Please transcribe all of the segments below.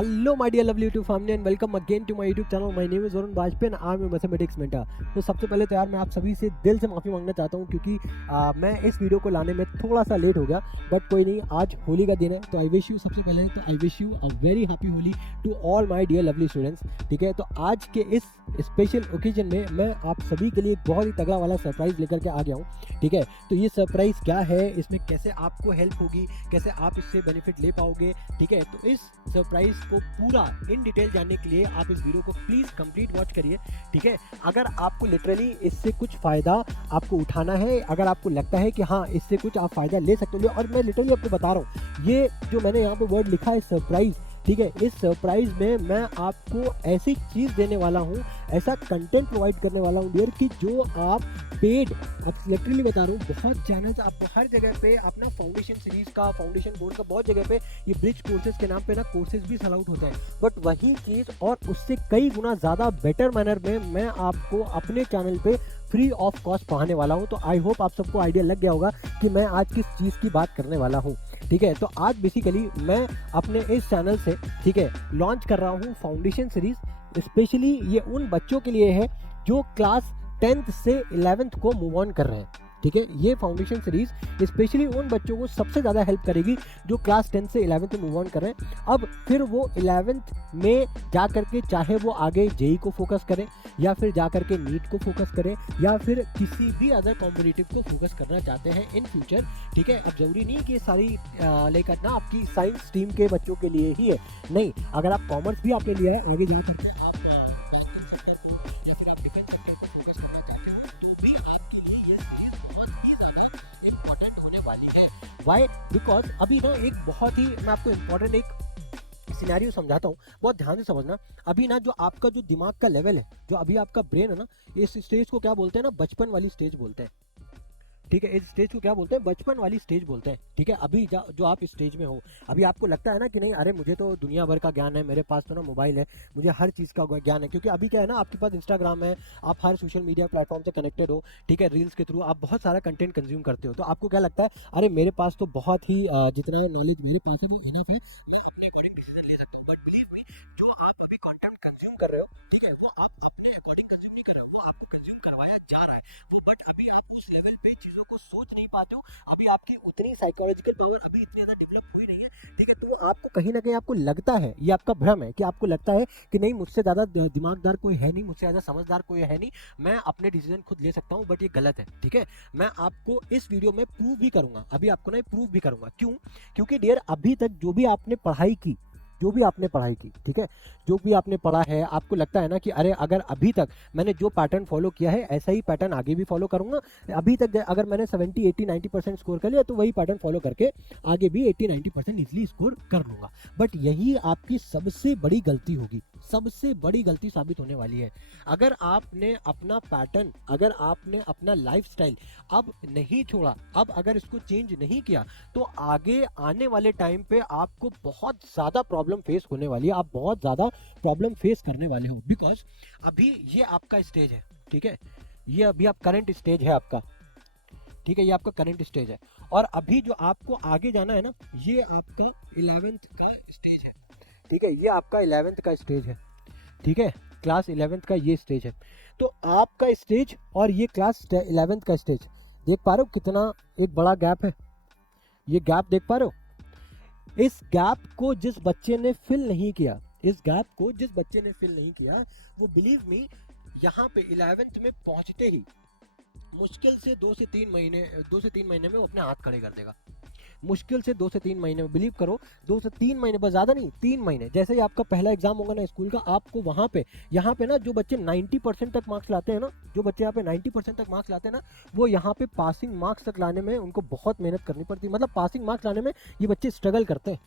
Hello my dear lovely YouTube family and welcome again to my YouTube channel. My name is Varun Bajpayee and I am a mathematics mentor. तो सबसे पहले तो यार मैं आप सभी से दिल से माफ़ी मांगना चाहता हूँ क्योंकि मैं इस वीडियो को लाने में थोड़ा सा लेट हो गया, बट कोई नहीं, आज होली का दिन है तो आई विश यू सबसे पहले तो I wish you a very happy Holi to all my dear lovely students. ठीक है, तो आज के इस स्पेशल ओकेजन में मैं आप सभी के लिए एक बहुत ही तगड़ा वाला सरप्राइज़ लेकर के आ गया हूँ। ठीक है, तो ये सरप्राइज़ क्या है, इसमें कैसे आपको हेल्प होगी, कैसे आप इससे बेनिफिट ले पाओगे। ठीक है, तो इस सरप्राइज़ को पूरा इन डिटेल जानने के लिए आप इस वीडियो को प्लीज़ कंप्लीट वॉच करिए। ठीक है, अगर आपको लिटरली इससे कुछ फ़ायदा आपको उठाना है, अगर आपको लगता है कि हाँ इससे कुछ आप फ़ायदा ले सकते हो, और मैं लिटरली आपको बता रहा हूँ, ये जो मैंने यहाँ पे वर्ड लिखा है सरप्राइज़, ठीक है, इस सरप्राइज़ में मैं आपको ऐसी चीज़ देने वाला हूँ, ऐसा कंटेंट प्रोवाइड करने वाला हूँ डियर कि जो आप पेड, आप लिटरली बता रहा हूँ, बहुत चैनल्स आपको हर जगह पे अपना फाउंडेशन सीरीज का, फाउंडेशन कोर्स का, बहुत जगह पे ये ब्रिज कोर्सेज के नाम पे ना कोर्सेज भी सेल आउट होते हैं, बट वही चीज़ और उससे कई गुना ज़्यादा बेटर मैनर में मैं आपको अपने चैनल पे फ्री ऑफ कॉस्ट पढ़ाने वाला हूँ। तो आई होप आप सबको आइडिया लग गया होगा कि मैं आज किस चीज़ की बात करने वाला हूँ। ठीक है, तो आज बेसिकली मैं अपने इस चैनल से, ठीक है, लॉन्च कर रहा हूँ फाउंडेशन सीरीज। स्पेशली ये उन बच्चों के लिए है जो क्लास 10th से 11th को मूव ऑन कर रहे हैं। ठीक है, ये फाउंडेशन सीरीज स्पेशली उन बच्चों को सबसे ज़्यादा हेल्प करेगी जो क्लास 10 से 11th में मूव ऑन कर रहे हैं। अब फिर वो 11th में जा करके चाहे वो आगे जेई को फोकस करें, या फिर जा करके नीट को फोकस करें, या फिर किसी भी अदर कॉम्पिटिटिव को फोकस करना चाहते हैं इन फ्यूचर। ठीक है, अब जरूरी नहीं कि सारी लेकर ना आपकी साइंस स्ट्रीम के बच्चों के लिए ही है, नहीं, अगर आप कॉमर्स भी आपने लिया है, आगे जा करके आप बैंकिंग सेक्टर को या फिर आप डिफेंस सेक्टर को फोकस करना चाहते हो, तो भी आपके लिए ये सीरीज बहुत ही ज़्यादा इम्पोर्टेंट होने वाली है। वाई? बिकॉज अभी ना एक बहुत ही, मैं आपको इम्पोर्टेंट एक सिनेरियो समझाता हूँ, बहुत ध्यान से समझना। अभी ना जो आपका जो दिमाग का लेवल है, जो अभी आपका ब्रेन है ना, इस स्टेज को क्या बोलते हैं ना, बचपन वाली स्टेज बोलते हैं। ठीक है, इस स्टेज को क्या बोलते हैं, बचपन वाली स्टेज बोलते हैं। ठीक है, अभी जो आप स्टेज में हो, अभी आपको लगता है ना कि नहीं, अरे मुझे तो दुनिया भर का ज्ञान है, मेरे पास तो ना मोबाइल है, मुझे हर चीज़ का ज्ञान है, क्योंकि अभी क्या है ना, आपके पास इंस्टाग्राम है, आप हर सोशल मीडिया प्लेटफॉर्म से कनेक्टेड हो। ठीक है, रील्स के थ्रू आप बहुत सारा कंटेंट कंज्यूम करते हो, तो आपको क्या लगता है, अरे मेरे पास तो बहुत ही जितना नॉलेज मेरे पास है वो इनफ है, मैं अपने अकॉर्डिंग डिसीजन ले सकता हूँ। बट बिलीव मी, जो आप अभी कंटेंट कंज्यूम कर रहे हो, ठीक है, वो आप अपने अकॉर्डिंग कंज्यूम नहीं कर रहे हो, वो आपको कंज्यूम करवाया जा रहा है वो। बट अभी आप उस लेवल पे चीज़ों को सोच नहीं पाते हो, अभी आपकी उतनी साइकोलॉजिकल पावर अभी इतनी ज़्यादा डेवलप हुई नहीं है। ठीक है, तो आपको कहीं ना कहीं आपको लगता है, ये आपका भ्रम है कि आपको लगता है कि नहीं, मुझसे ज़्यादा दिमागदार कोई है नहीं, मुझसे ज़्यादा समझदार कोई है नहीं, मैं अपने डिसीजन खुद ले सकता हूँ। बट ये गलत है। ठीक है, मैं आपको इस वीडियो में प्रूव भी करूँगा, अभी आपको नहीं प्रूव भी करूँगा। क्यों? क्योंकि डियर, अभी तक जो भी आपने पढ़ाई की, जो भी आपने पढ़ाई की, ठीक है, जो भी आपने पढ़ा है, आपको लगता है ना कि अरे अगर अभी तक मैंने जो पैटर्न फॉलो किया है ऐसा ही पैटर्न आगे भी फॉलो करूंगा। अभी तक अगर मैंने 70 80 90% स्कोर कर लिया तो वही पैटर्न फॉलो करके आगे भी 80 90% इजीली स्कोर कर लूंगा। बट यही आपकी सबसे बड़ी गलती होगी, सबसे बड़ी गलती साबित होने वाली है। अगर आपने अपना पैटर्न, अगर आपने अपना लाइफस्टाइल अब नहीं छोड़ा, अब अगर इसको चेंज नहीं किया, तो आगे आने वाले टाइम पे आपको बहुत ज़्यादा प्रॉब्लम फेस होने वाली है, आप बहुत ज़्यादा प्रॉब्लम फेस करने वाले हो। बिकॉज अभी ये आपका स्टेज है, ठीक है, ये अभी आप करंट स्टेज है आपका, ठीक है, ये आपका करंट स्टेज है, और अभी जो आपको आगे जाना है ना, ये आपका 11th का स्टेज है। ठीक है, ये आपका 11th का स्टेज है। ठीक है, क्लास 11th का ये स्टेज है। तो आपका स्टेज और ये क्लास 11th का स्टेज, देख पा रहे हो कितना एक बड़ा गैप है, ये गैप देख पा रहे हो। इस गैप को जिस बच्चे ने फिल नहीं किया, इस गैप को जिस बच्चे ने फिल नहीं किया, वो बिलीव मी, यहाँ पे 11th में पहुंचते ही मुश्किल से 2 से 3 महीने में वो अपने हाथ खड़े कर देगा। मुश्किल से 2 से 3 महीने में, बिलीव करो, 2 से 3 महीने, बस ज़्यादा नहीं, 3 महीने। जैसे ही आपका पहला एग्जाम होगा ना स्कूल का, आपको वहाँ पे, यहाँ पे ना जो बच्चे 90% तक मार्क्स लाते हैं ना, जो बच्चे यहाँ पे 90% तक मार्क्स लाते हैं ना, वो यहाँ पे पासिंग मार्क्स तक लाने में उनको बहुत मेहनत करनी पड़ती है। मतलब पासिंग मार्क्स लाने में ये बच्चे स्ट्रगल करते हैं।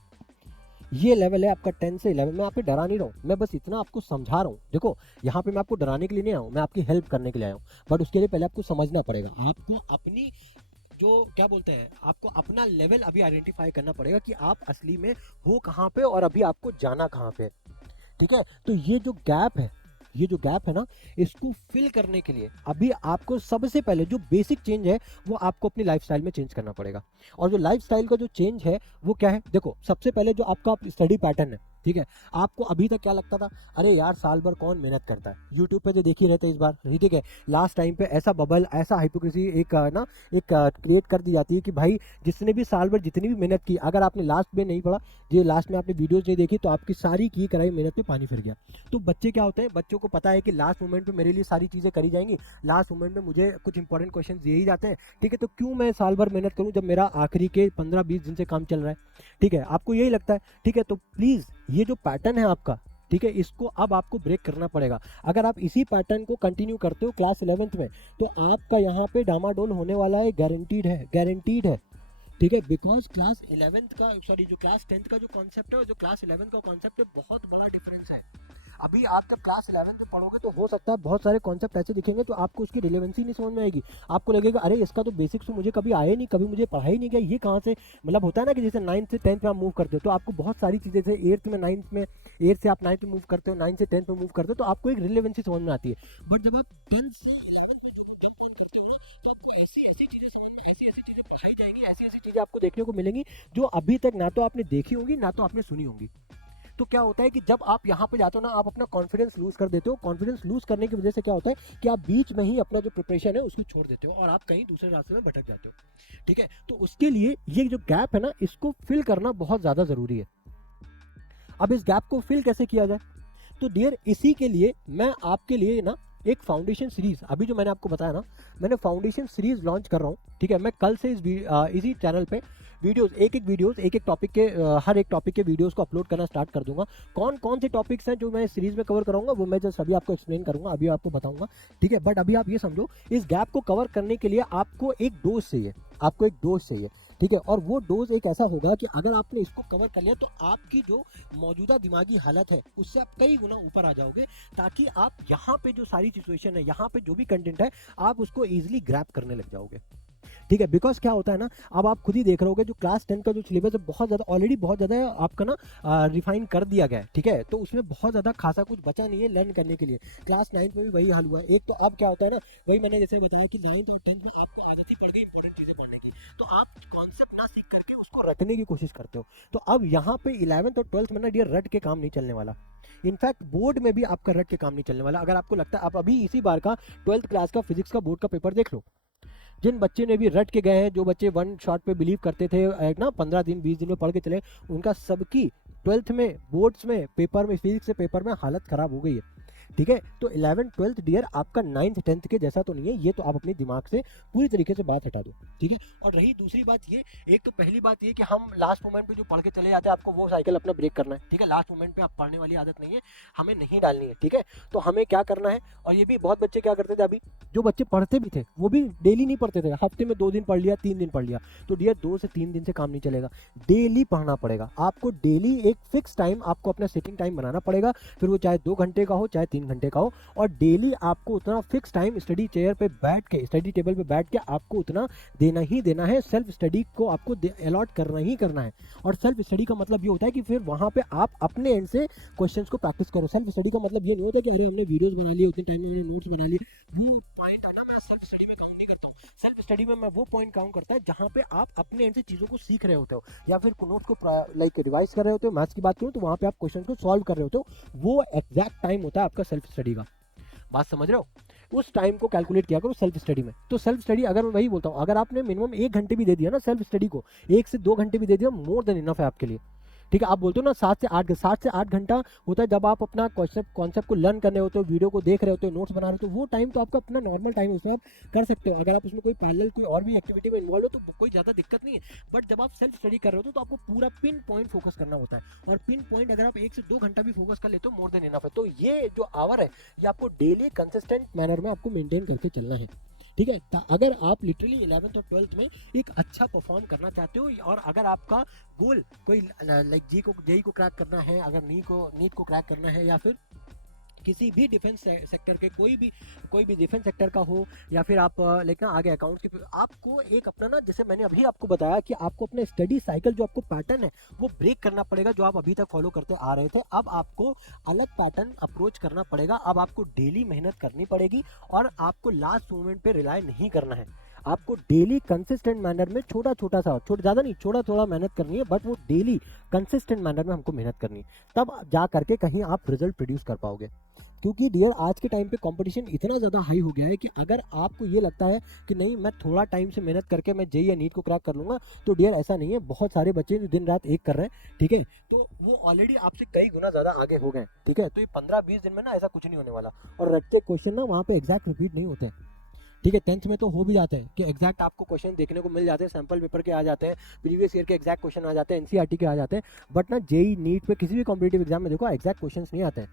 ये लेवल है आपका 10 से 11। मैं आपको डरा नहीं रहा हूँ, मैं बस इतना आपको समझा रहा हूँ। देखो, यहाँ पे मैं आपको डराने के लिए नहीं आया हूँ, मैं आपकी हेल्प करने के लिए आया हूँ। बट उसके लिए पहले आपको समझना पड़ेगा, आपको अपनी जो क्या बोलते हैं, आपको अपना लेवल अभी आइडेंटिफाई करना पड़ेगा कि आप असली में हो कहाँ पे और अभी आपको जाना कहाँ पे। ठीक है, तो ये जो गैप है, ये जो गैप है ना, इसको फिल करने के लिए अभी आपको सबसे पहले जो बेसिक चेंज है वो आपको अपनी लाइफस्टाइल में चेंज करना पड़ेगा। और जो लाइफस्टाइल का जो चेंज है वो क्या है, देखो, सबसे पहले जो आपका स्टडी पैटर्न है, ठीक है, आपको अभी तक क्या लगता था, अरे यार साल भर कौन मेहनत करता है, यूट्यूब पे तो देख ही रहते हैं इस बार, ठीक है। लास्ट टाइम पे ऐसा बबल, ऐसा हाइपोक्रेसी एक एक क्रिएट कर दी जाती है कि भाई जिसने भी साल भर जितनी भी मेहनत की, अगर आपने लास्ट में नहीं पढ़ा, जो लास्ट में आपने वीडियोस नहीं देखी, तो आपकी सारी की कराई मेहनत में पानी फिर गया। तो बच्चे क्या होते हैं, बच्चों को पता है कि लास्ट मोमेंट पे मेरे लिए सारी चीज़ें करी जाएंगी, लास्ट मोमेंट में मुझे कुछ इंपॉर्टेंट क्वेश्चन दिए ही जाते हैं, ठीक है। तो क्यों मैं साल भर मेहनत करूं जब मेरा आखिरी के 15-20 दिन से काम चल रहा है, ठीक है, आपको यही लगता है, ठीक है। तो प्लीज़ ये जो पैटर्न है आपका, ठीक है, इसको अब आपको ब्रेक करना पड़ेगा। अगर आप इसी पैटर्न को कंटिन्यू करते हो क्लास 11th में, तो आपका यहाँ पे डामाडोल होने वाला है, गारंटीड है, गारंटीड है, ठीक है। बिकॉज क्लास 11th का, सॉरी, जो क्लास 10th का जो कॉन्सेप्ट है और जो क्लास 11th का कॉन्सेप्ट है, बहुत बड़ा डिफरेंस है। अभी आप जब क्लास 11th में पढ़ोगे तो हो सकता है बहुत सारे कॉन्सेप्ट ऐसे दिखेंगे तो आपको उसकी रिलेवेंसी नहीं समझ में आएगी, आपको लगेगा अरे इसका तो बेसिक्स तो मुझे कभी आए नहीं, कभी मुझे पढ़ाई नहीं गया, ये कहाँ से, मतलब होता है ना कि जैसे 9th से 10th में आप मूव करते हो तो आपको बहुत सारी चीज़ें, जैसे 8th में 9th में, 8th से आप 9th में मूव करते हो, 9th से 10th में मूव करते हो, तो आपको एक रिलेवेंसी समझ में आती है। बट जब आप 10th से 11th में जो जंप ऑन करते हो ना, तो आपको ऐसी ऐसी चीज़ें समझ में, ऐसी ऐसी चीज़ें पढ़ाई जाएंगी, ऐसी ऐसी चीज़ें आपको देखने को मिलेंगी जो अभी तक ना तो आपने देखी होंगी ना तो आपने सुनी होंगी। तो क्या होता है कि जब आप यहाँ पे जाते हो ना, आप अपना कॉन्फिडेंस लूज कर देते हो। कॉन्फिडेंस लूज करने की वजह से क्या होता है कि आप बीच में ही अपना जो प्रिपरेशन है उसको छोड़ देते हो और आप कहीं दूसरे रास्ते में भटक जाते हो, ठीक है। तो उसके लिए ये जो गैप है ना, इसको फिल करना बहुत ज़्यादा ज़रूरी है। अब इस गैप को फिल कैसे किया जाए, तो डियर इसी के लिए मैं आपके लिए ना एक फाउंडेशन सीरीज, अभी जो मैंने आपको बताया ना, मैंने फाउंडेशन सीरीज लॉन्च कर रहा हूँ, ठीक है। मैं कल से इसी चैनल पे वीडियोस, एक एक टॉपिक के, हर एक टॉपिक के वीडियोस को अपलोड करना स्टार्ट कर दूंगा। कौन कौन से टॉपिक्स हैं जो मैं इस सीरीज में कवर कराऊंगा, वो मैं जस्ट अभी आपको एक्सप्लेन करूंगा, अभी आपको बताऊंगा, ठीक है। बट अभी आप ये समझो, इस गैप को कवर करने के लिए आपको एक डोज चाहिए, आपको एक डोज चाहिए, ठीक है। और वो डोज एक ऐसा होगा कि अगर आपने इसको कवर कर लिया तो आपकी जो मौजूदा दिमागी हालत है उससे आप कई गुना ऊपर आ जाओगे, ताकि आप यहाँ पे जो सारी सिचुएशन है, यहाँ पे जो भी कंटेंट है, आप उसको इजीली ग्रैब करने लग जाओगे, ठीक है। बिकॉज क्या होता है ना, अब आप खुद ही देख रहे होगे जो क्लास 10 का जो सिलेबस है बहुत ज़्यादा, ऑलरेडी बहुत ज़्यादा आपका ना रिफाइन कर दिया गया है, ठीक है। तो उसमें बहुत ज़्यादा खासा कुछ बचा नहीं है लर्न करने के लिए। क्लास 9 में भी वही हाल हुआ है। एक तो अब क्या होता है ना, वही मैंने जैसे बताया कि 9th और 10th में आपको आदत ही पड़ गई इंपॉर्टेंट चीज़ें पढ़ने की, तो आप कॉन्सेप्ट ना सीख करके उसको रटने की कोशिश करते हो। तो अब यहाँ पे 11th और 12th में ना डियर रट के काम नहीं चलने वाला। इनफैक्ट बोर्ड में भी आपका रट के काम नहीं चलने वाला। अगर आपको लगता है, आप अभी इसी बार का 12th क्लास का फिजिक्स का बोर्ड का पेपर देख लो, जिन बच्चे ने भी रट के गए हैं, जो बच्चे वन शॉट पे बिलीव करते थे, ना 15 दिन 20 दिन में पढ़ के चले, उनका सबकी 12th में बोर्ड्स में पेपर में, फिजिक्स के पेपर में हालत खराब हो गई है, ठीक है। तो 11th 12th डियर आपका 9th 10th के जैसा तो नहीं है, ये तो आप अपने दिमाग से पूरी तरीके से बात हटा दो, ठीक है। और रही दूसरी बात ये, एक तो पहली बात ये कि हम लास्ट मोमेंट पे जो पढ़ के चले जाते हैं, आपको वो साइकिल अपना ब्रेक करना है, ठीक है। लास्ट मोमेंट पे आप पढ़ने वाली आदत नहीं है, हमें नहीं डालनी है, ठीक है। तो हमें क्या करना है, और ये भी बहुत बच्चे क्या करते थे, अभी जो बच्चे पढ़ते भी थे वो भी डेली नहीं पढ़ते थे, हफ्ते में 2 दिन पढ़ लिया, 3 दिन पढ़ लिया, तो डियर 2 से 3 दिन से काम नहीं चलेगा, डेली पढ़ना पड़ेगा आपको। डेली एक फिक्स टाइम आपको अपना सिटिंग टाइम बनाना पड़ेगा, फिर वो चाहे 2 घंटे का हो चाहे 3 घंटे का हो, और डेली आपको उतना फिक्स टाइम स्टडी चेयर पे बैठ के, स्टडी टेबल पे बैठ के आपको उतना देना ही देना है। सेल्फ स्टडी को आपको अलॉट करना ही करना है। और सेल्फ स्टडी का मतलब ये होता है कि फिर वहाँ पे आप अपने एंड से क्वेश्चंस को प्रैक्टिस करो। सेल्फ स्टडी का मतलब ये नहीं होता कि अरे हमने वीडियोस बना लिए, उतने टाइम में हमने नोट्स बना लिए, वो पॉइंट है ना, मैं सेल्फ स्टडी में काउंट नहीं करता हूँ। सेल्फ स्टडी में मैं वो पॉइंट काउंट करता है जहाँ पे आप अपने एंड से चीज़ों को सीख रहे होते हो, या फिर नोट्स को लाइक रिवाइज कर रहे होते हो। मैथ्स की बात करूँ तो वहाँ पे आप क्वेश्चन को सॉल्व कर रहे होते हो, वो एग्जैक्ट टाइम होता है आपका सेल्फ स्टडी का। बात समझ रहे हो, उस टाइम को कैलकुलेट किया करो सेल्फ स्टडी में। तो सेल्फ स्टडी, अगर मैं वही बोलता हूँ, अगर आपने मिनिमम 1 घंटे भी दे दिया ना सेल्फ स्टडी को, 1 से 2 घंटे भी दे दिया, मोर देन इनफ है आपके लिए, ठीक है। आप बोलते हो ना 7 से 8 घंटा होता है जब आप अपना कॉन्सेप्ट को लर्न करने होते हो, वीडियो को देख रहे होते हो, नोट्स बना रहे हो, तो वो टाइम तो आपका अपना नॉर्मल टाइम है, उसमें आप कर सकते हो। अगर आप उसमें कोई पैरेलल कोई और भी एक्टिविटी में इन्वॉल्व हो तो कोई ज़्यादा दिक्कत नहीं है। बट जब आप सेल्फ स्टडी कर रहे हो तो आपको पूरा पिन पॉइंट फोकस करना होता है, और पिन पॉइंट अगर आप 1 से 2 घंटा भी फोकस कर लेते हो, मोर देन इनफ है। तो ये जो आवर है, ये आपको डेली कंसिस्टेंट मैनर में आपको मेंटेन करके चलना है, ठीक है। अगर आप लिटरली 11th और 12th में एक अच्छा परफॉर्म करना चाहते हो, और अगर आपका गोल कोई लाइक जेई को क्रैक करना है, अगर नीट को क्रैक करना है, या फिर किसी भी डिफेंस सेक्टर के कोई भी डिफेंस सेक्टर का हो, या फिर आप लाइक ना आगे अकाउंट्स के, आपको एक अपना ना, जैसे मैंने अभी आपको बताया कि आपको अपना स्टडी साइकिल, जो आपको पैटर्न है वो ब्रेक करना पड़ेगा, जो आप अभी तक फॉलो करते आ रहे थे। अब आपको अलग पैटर्न अप्रोच करना पड़ेगा। अब आपको डेली मेहनत करनी पड़ेगी, और आपको लास्ट मोमेंट पे रिलाय नहीं करना है। आपको डेली कंसिस्टेंट मैनर में छोटा छोटा सा, ज़्यादा नहीं, छोटा थोड़ा मेहनत करनी है, बट वो डेली कंसिस्टेंट मैनर में हमको मेहनत करनी है, तब जा करके कहीं आप रिजल्ट प्रोड्यूस कर पाओगे। क्योंकि डियर आज के टाइम पे कंपटीशन इतना ज़्यादा हाई हो गया है कि अगर आपको ये लगता है कि नहीं मैं थोड़ा टाइम से मेहनत करके मैं जेईई या नीट को क्रैक कर लूँगा, तो डियर ऐसा नहीं है। बहुत सारे बच्चे जो दिन रात एक कर रहे हैं, ठीक है, तो वो ऑलरेडी आपसे कई गुना ज़्यादा आगे हो गए, ठीक है। तो ये 15-20 दिन में ना ऐसा कुछ नहीं होने वाला, और रट के क्वेश्चन ना वहाँ पे एग्जैक्ट रिपीट नहीं होते हैं, ठीक है। 10th में तो हो भी जाते हैं कि एग्जैक्ट आपको क्वेश्चन देखने को मिल जाते हैं, सैंपल पेपर के आ जाते हैं, प्रीवियस ईयर के एग्जैक्ट क्वेश्चन आ जाते हैं, एनसीईआरटी के आ जाते हैं, बट ना जेईई नीट पे किसी भी कॉम्पिटिटिव एग्जाम में देखो एग्जैक्ट क्वेश्चन नहीं आते हैं,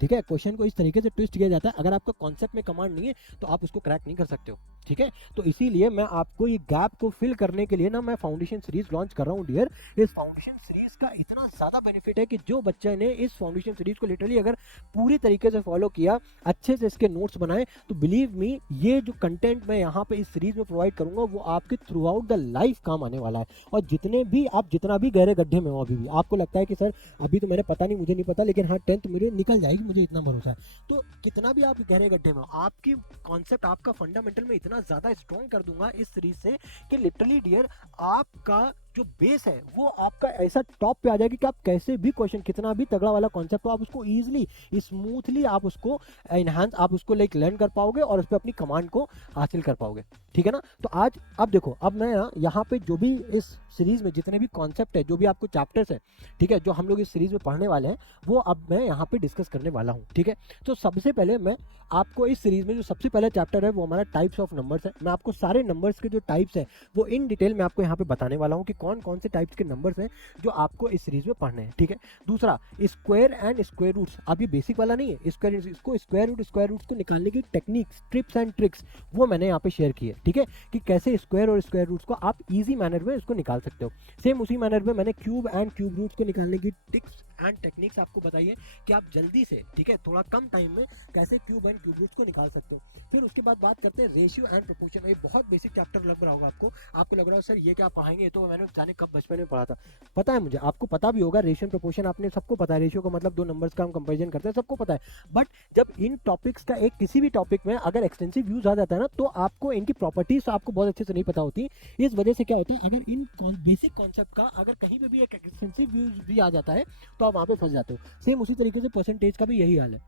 ठीक है। क्वेश्चन को इस तरीके से ट्विस्ट किया जाता है, अगर आपका कॉन्सेप्ट में कमांड नहीं है तो आप उसको क्रैक नहीं कर सकते हो, ठीक है। तो इसीलिए मैं आपको ये गैप को फिल करने के लिए ना मैं फाउंडेशन सीरीज लॉन्च कर रहा हूँ डियर। इस फाउंडेशन सीरीज का इतना ज़्यादा बेनिफिट है कि जो बच्चे ने इस फाउंडेशन सीरीज को लिटरली अगर पूरी तरीके से फॉलो किया, अच्छे से इसके नोट्स बनाए, तो बिलीव मी ये जो कंटेंट मैं यहाँ पे इस सीरीज में प्रोवाइड करूंगा वो आपके थ्रू आउट द लाइफ काम आने वाला है। और जितना भी गहरे गड्ढे में हो, अभी भी आपको लगता है कि सर अभी तो मैंने पता नहीं, मुझे नहीं पता, लेकिन हाँ 10th मेरे निकल जाएगी, मुझे इतना भरोसा है, तो कितना भी आप गहरे गड्ढे में हो, आपकी कॉन्सेप्ट, आपका फंडामेंटल में इतना ज्यादा स्ट्रॉन्ग कर दूंगा इस सीरीज से कि लिटरली डियर आपका जो बेस है वो आपका ऐसा टॉप पे आ जाएगी कि आप कैसे भी क्वेश्चन, कितना भी तगड़ा वाला कॉन्सेप्ट हो, आप उसको इजीली स्मूथली आप उसको एनहांस, आप उसको लाइक लर्न कर पाओगे और उस पर अपनी कमांड को हासिल कर पाओगे, ठीक है ना। तो आज अब देखो, अब मैं यहाँ पे जो भी इस सीरीज में जितने भी कॉन्सेप्ट है, जो भी आपको चैप्टर्स है, ठीक है, जो हम लोग इस सीरीज में पढ़ने वाले हैं, वो अब मैं यहाँ पे डिस्कस करने वाला हूँ, ठीक है। तो सबसे पहले मैं आपको इस सीरीज में जो सबसे पहला चैप्टर है वो हमारा टाइप्स ऑफ नंबर्स है। मैं आपको सारे नंबर्स के जो टाइप्स है वो इन डिटेल में आपको यहाँ पे बताने वाला हूँ कि कौन कौन से टाइप्स के नंबर्स हैं जो आपको इस सीरीज में पढ़ने हैं, ठीक है। दूसरा, स्क्वायर एंड स्क्वायर रूट्स। अब ये बेसिक वाला नहीं है, स्क्वायर रूट्स को निकालने की टेक्निक्स, टिप्स एंड ट्रिक्स वो मैंने यहाँ पे शेयर की है, ठीक है, कि कैसे स्क्वायर और स्क्वायर रूट्स को आप इजी मैनर में इसको निकाल सकते हो। सेम उसी मैनर में मैंने क्यूब एंड क्यूब रूट्स को निकालने की टिप्स एंड टेक्निक्स आपको बताई है कि आप जल्दी से, ठीक है, थोड़ा कम टाइम में कैसे क्यूब एंड क्यूब रूट्स को निकाल सकते हो। फिर उसके बाद बात करते हैं रेशियो एंड प्रोपोर्शन। ये बहुत बेसिक चैप्टर लग रहा होगा आपको लग रहा है सर ये क्या पढ़ाएंगे, तो मैंने जाने कब बचपन में पढ़ा था। पता है मुझे, आपको पता भी होगा, रेशियो एंड प्रोपोर्शन आपने सबको पता है, रेशियो का मतलब दो नंबर्स का हम कंपैरिजन करते हैं, सबको पता है। बट जब इन टॉपिक्स का एक किसी भी टॉपिक में अगर एक्सटेंसिव यूज आ जाता है ना, तो आपको इनकी प्रॉपर्टीज आपको बहुत अच्छे से नहीं पता होती। इस वजह से क्या होता है, अगर इन बेसिक कॉन्सेप्ट का अगर कहीं पे भी एक एक्सटेंसिव यूज भी आ जाता है तो आप वहां पे फंस जाते हो। सेम उसी तरीके से परसेंटेज का भी यही हाल है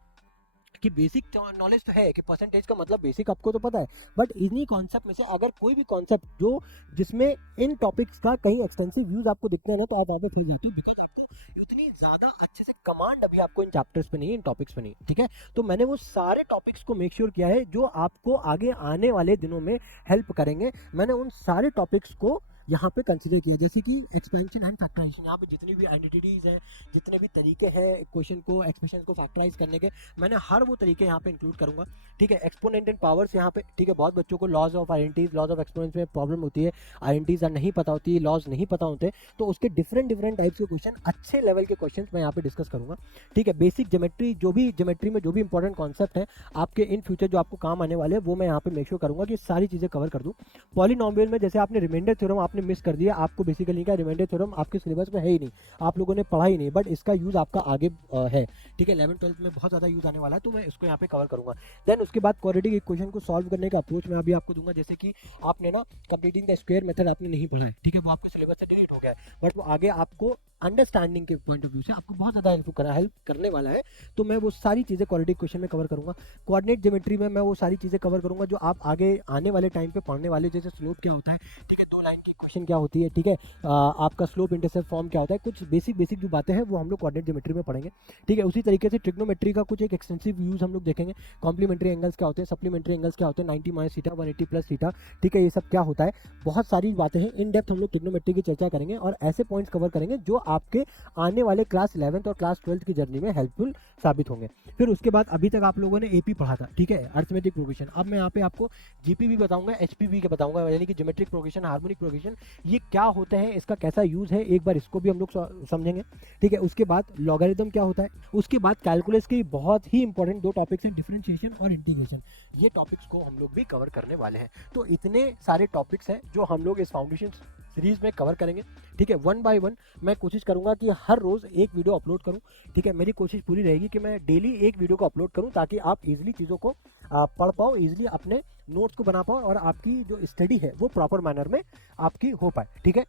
कि बेसिक नॉलेज तो है कि परसेंटेज का मतलब बेसिक आपको तो पता है, बट इन्हीं कॉन्सेप्ट में से अगर कोई भी कॉन्सेप्ट जो जिसमें इन टॉपिक्स का कहीं एक्सटेंसिव यूज आपको दिखते हैं ना, तो आप वहाँ पे फंस जाते हो, बिकॉज आपको उतनी ज्यादा अच्छे से कमांड अभी आपको इन चैप्टर्स पे नहीं है, इन टॉपिक्स पे नहीं, ठीक है। तो मैंने वो सारे टॉपिक्स को मेक श्योर किया है जो आपको आगे आने वाले दिनों में हेल्प करेंगे। मैंने उन सारे टॉपिक्स को यहाँ पे कंसिडर किया, जैसे कि एक्सपेंशन एंड फैक्टराइजेशन। यहाँ पे जितनी भी आइडेंटिटीज हैं, जितने भी तरीके हैं क्वेश्चन को, एक्सप्रेशन को फैक्टराइज करने के, मैंने हर वो तरीके यहाँ पे इंक्लूड करूंगा, ठीक है। एक्सपोनेंट एंड पावर्स यहाँ पे, ठीक है, बहुत बच्चों को laws of identities, laws of exponents में प्रॉब्लम होती है, आइडेंटिटीज नहीं पता होती है, लॉज नहीं पता होते, तो उसके डिफरेंट टाइप्स के क्वेश्चन, अच्छे लेवल के क्वेश्चन मैं यहाँ पे डिस्कस करूंगा, ठीक है। बेसिक ज्योमेट्री, जो भी ज्योमेट्री में जो भी इंपॉर्टेंट कॉन्सेप्ट है आपके इन फ्यूचर जो आपको काम आने वाले हैं, वो मैं यहाँ पे मेक श्योर करूंगा कि सारी चीजें कवर कर दूं। पॉलिनोमियल में जैसे आपने रिमाइंडर थ्योरम आपने मिस कर दिया, आपको बेसिकली क्या, रिमाइंडर थ्योरम आपके सिलेबस में है ही नहीं, आप लोगों ने पढ़ा ही नहीं, बट इसका यूज आपका आगे है, ठीक है, 11th-12th में बहुत ज़्यादा यूज आने वाला है, तो मैं इसको यहाँ पे कवर करूंगा। देन उसके बाद क्वाड्रेटिक इक्वेशन को सॉल्व करने का अप्रोच मैं अभी आपको दूंगा, जैसे कि आपने ना कंप्लीटिंग द स्क्वायर मेथड आपने नहीं पढ़ा है, ठीक है, वो आपके सिलेबस से डिलीट हो गया है, बट वो आगे आपको अंडरस्टैंडिंग के पॉइंट ऑफ व्यू से आपको बहुत ज़्यादा हेल्प करने वाला है। तो मैं वो सारी चीज़ें क्वाड्रेटिक क्वेश्चन में कवर करूंगा। कोऑर्डिनेट ज्योमेट्री में मैं वो सारी चीज़ें कवर करूंगा जो आप आगे आने वाले टाइम पे पढ़ने वाले, जैसे स्लोप क्या होता है, ठीक है, 2 लाइन की इक्वेशन क्या होती है, ठीक है, आपका स्लोप इंटरसेप्ट फॉर्म क्या होता है, कुछ बेसिक जो बातें हैं वो हम लोग कोऑर्डिनेट ज्योमेट्री में पढ़ेंगे, ठीक है। उसी तरीके से ट्रिग्नोमेट्री का कुछ एक एक्सटेंसिव यूज हम लोग देखेंगे, कॉम्प्लीमेंट्री एंगल्स क्या होते हैं, सप्लीमेंट्री एंगल्स क्या होते हैं, 90 माइनस थीटा, 180 प्लस थीटा, ठीक है, ये सब क्या होता है, बहुत सारी बातें हैं, इन डेप्थ हम लोग ट्रिग्नोमेट्री की चर्चा करेंगे और ऐसे पॉइंट्स कवर करेंगे जो आपके आने वाले क्लास 11th और क्लास 12th की जर्नी में हेल्पफुल साबित होंगे। फिर उसके बाद अभी तक आप लोगों ने एपी पढ़ा था, ठीक है, अरिथमेटिक प्रोग्रेशन। अब मैं यहाँ पे आपको जीपी भी बताऊंगा, एचपी के बताऊंगा, यानी कि ज्योमेट्रिक प्रोग्रेशन, हार्मोनिक प्रोग्रेशन, ये क्या होते हैं, इसका कैसा यूज है, एक बार इसको भी हम लोग समझेंगे, ठीक है। उसके बाद लॉगरिथम क्या होता है, उसके बाद कैलकुलस के बहुत ही इंपॉर्टेंट 2 टॉपिक्स हैं, डिफरेंशिएशन और इंटीग्रेशन, ये टॉपिक्स को हम लोग भी कवर करने वाले हैं। तो इतने सारे टॉपिक्स हैं जो हम लोग इस फाउंडेशन सीरीज़ में कवर करेंगे, ठीक है। 1 बाय 1 मैं कोशिश करूँगा कि हर रोज़ एक वीडियो अपलोड करूँ, ठीक है। मेरी कोशिश पूरी रहेगी कि मैं डेली एक वीडियो को अपलोड करूँ ताकि आप ईज़िली चीज़ों को पढ़ पाओ, ईज़िली अपने नोट्स को बना पाओ और आपकी जो स्टडी है वो प्रॉपर मैनर में आपकी हो पाए, ठीक है।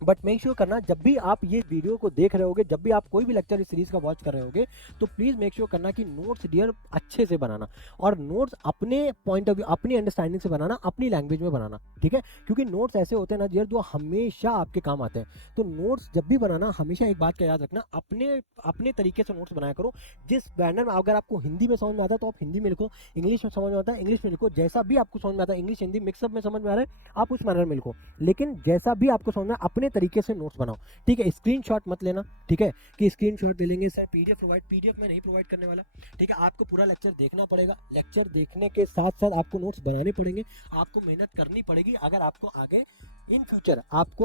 बट मेक श्योर करना जब भी आप ये वीडियो को देख रहे होगे, जब भी आप कोई भी लेक्चर इस सीरीज़ का वॉच कर रहे होगे, तो प्लीज़ मेक श्योर करना कि नोट्स डियर अच्छे से बनाना और नोट्स अपने पॉइंट ऑफ व्यू, अपनी अंडरस्टैंडिंग से बनाना, अपनी लैंग्वेज में बनाना, ठीक है। क्योंकि नोट्स ऐसे होते हैं ना डियर जो हमेशा आपके काम आते हैं। तो नोट्स जब भी बनाना हमेशा एक बात का याद रखना, अपने अपने तरीके से नोट्स बनाया करो। जिस बैनर में अगर आपको हिंदी में समझ में आता है तो आप हिंदी में लिखो, इंग्लिश में समझ में आता है इंग्लिश में लिखो, जैसा भी आपको समझ में आता है, इंग्लिश हिंदी मिक्सअप में समझ में आ रहा है आप उस मैनर में लिखो, लेकिन जैसा भी आपको समझ में अपने तरीके से नोट्स बनाओ, ठीक है। स्क्रीनशॉट मत लेना, ठीक है, कि स्क्रीनशॉट ले लेंगे सर पीडीएफ में नहीं प्रोवाइड करने वाला, ठीक है। आपको पूरा लेक्चर देखना पड़ेगा, लेक्चर देखने के साथ साथ आपको नोट्स बनाने पड़ेंगे, आपको मेहनत करनी पड़ेगी। अगर आपको आगे इन फ्यूचर आपको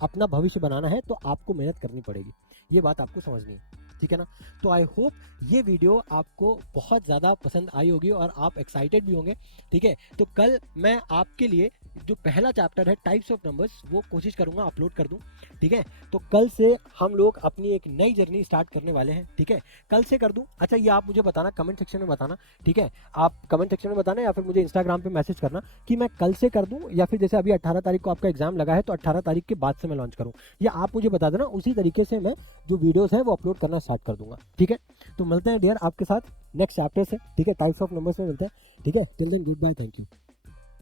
अपना भविष्य बनाना है तो आपको मेहनत करनी पड़ेगी, ये बात आपको समझनी है, ठीक है ना। तो आई होप ये वीडियो आपको बहुत ज़्यादा पसंद आई होगी और आप एक्साइटेड भी होंगे, ठीक है। तो कल मैं आपके लिए जो पहला चैप्टर है टाइप्स ऑफ नंबर्स वो कोशिश करूंगा अपलोड कर दूं, ठीक है। तो कल से हम लोग अपनी एक नई जर्नी स्टार्ट करने वाले हैं, ठीक है। कल से कर दूं, अच्छा ये आप मुझे बताना कमेंट सेक्शन में बताना, ठीक है। आप कमेंट सेक्शन में बताना या फिर मुझे इंस्टाग्राम पे मैसेज करना कि मैं कल से कर दूं या फिर जैसे अभी 18 तारीख को आपका एग्जाम लगा है तो 18 तारीख के बाद से मैं लॉन्च करूँ, या आप मुझे बता देना, उसी तरीके से मैं जो वीडियोज़ है वो अपलोड करना स्टार्ट कर दूंगा, ठीक है। तो मिलते हैं डियर आपके साथ नेक्स्ट चैप्टर से, ठीक है, टाइप्स ऑफ नंबर्स में मिलते हैं, ठीक है। Till then goodbye, thank you.